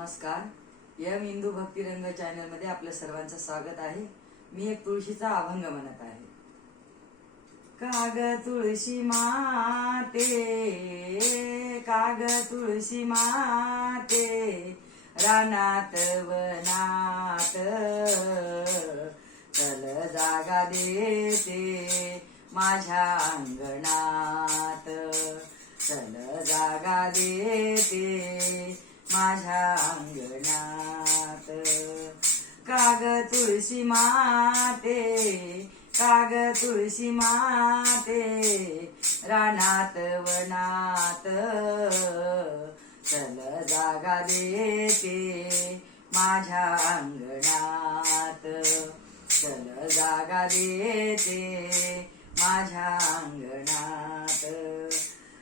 नमस्कार। M Indu भक्तिरंग channel मध्ये आपल्या सर्वांचं स्वागत आहे। मी एक तुळशीचा अभंग म्हणत आहे। काग तुळशी माते, काग तुळशी माते, रानात वनात चल जागा देते माझ्या अंगणात, चल जागा देते माझ्या अंगणात। काग तुळशी माते, काग तुळशी माते, रानात वनात चल जागा देते माझ्या अंगणात, चल जागा देते माझ्या अंगणात।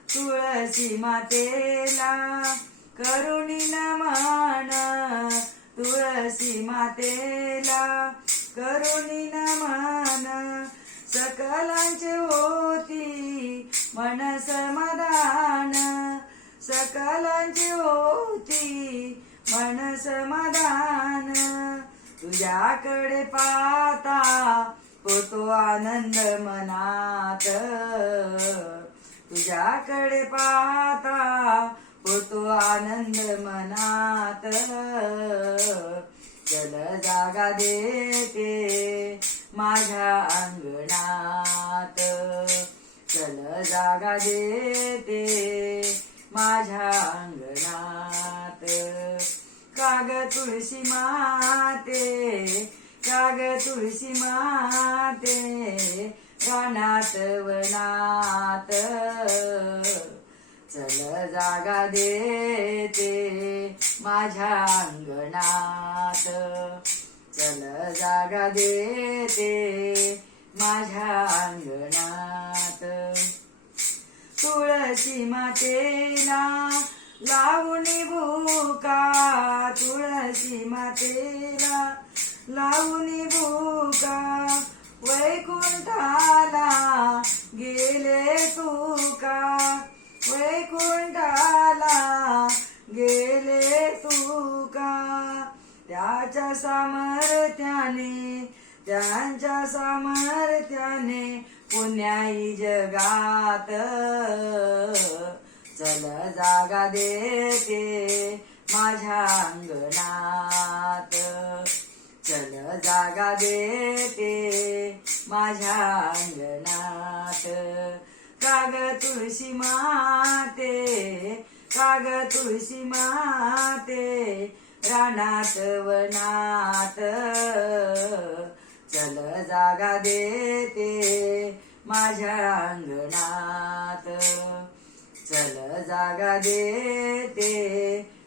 तुळशी मातेला करुणी नमन, तुळशी मातेला करुणी नमन, सकलांचे होती मन समाधान, सकलांचे होती मन समाधान। तुझ्याकडे पाहता होतो आनंद मनात, तुझ्याकडे पाहता होतो आनंद मनात, चल जागा देते माझ्या अंगणात, चल जागा देते माझ्या अंगणात। काग तुळशी माते, काग तुळशी माते, रानात वनात चल जागा देते माझ्या अंगणात, चल जागा देते माझ्या अंगणात। तुळशी मातेला लावणी भुका, तुळशी मातेला लावणी भुका, वैकुंठाला गेले तुका, वैकुंठाला गेले तुका। त्याच्या सामर्थ्याने, त्यांच्या सामर्थ्याने पुण्याई जगात चल जागा देते माझ्या अंगणात, चल जागा देते माझ्या अंगणात। काग तुळशी माते, काग तुळशी माते, रानात वनात चल जागा देते माझ्या अंगणात, चल जागा देते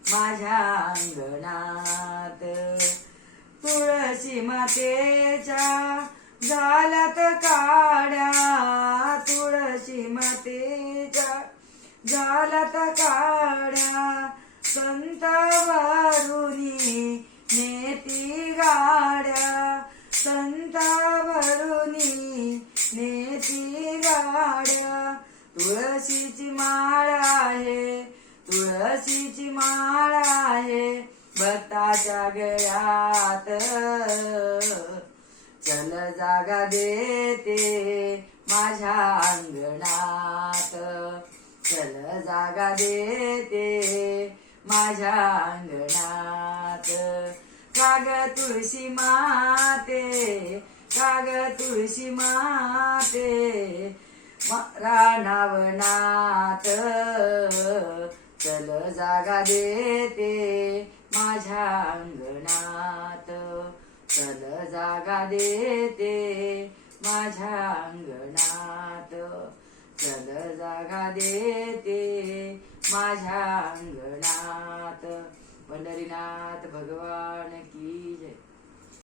माझ्या अंगणात। तुळशी मातेच्या झाल्यात काड्या, तुळशी मातेच्या झाल्यात काड्या, संत वरुणी नेती गाड्या, संत वरुणी नेती गाड्या। तुळशीची माळ आहे, तुळशीची माळ आहे भक्ताच्या गळ्यात, चल जागा देते माझ्या अंगणात, चल जागा देते माझ्या अंगणात। काग तुळशी माते, काग तुळशी माते, रानावनात चल जागा देते माझ्या अंगणात, चल जागा देते माझ्या अंगणात, चल जागा देते माझ्या अंगणात। पंढरीनाथ भगवान की जय।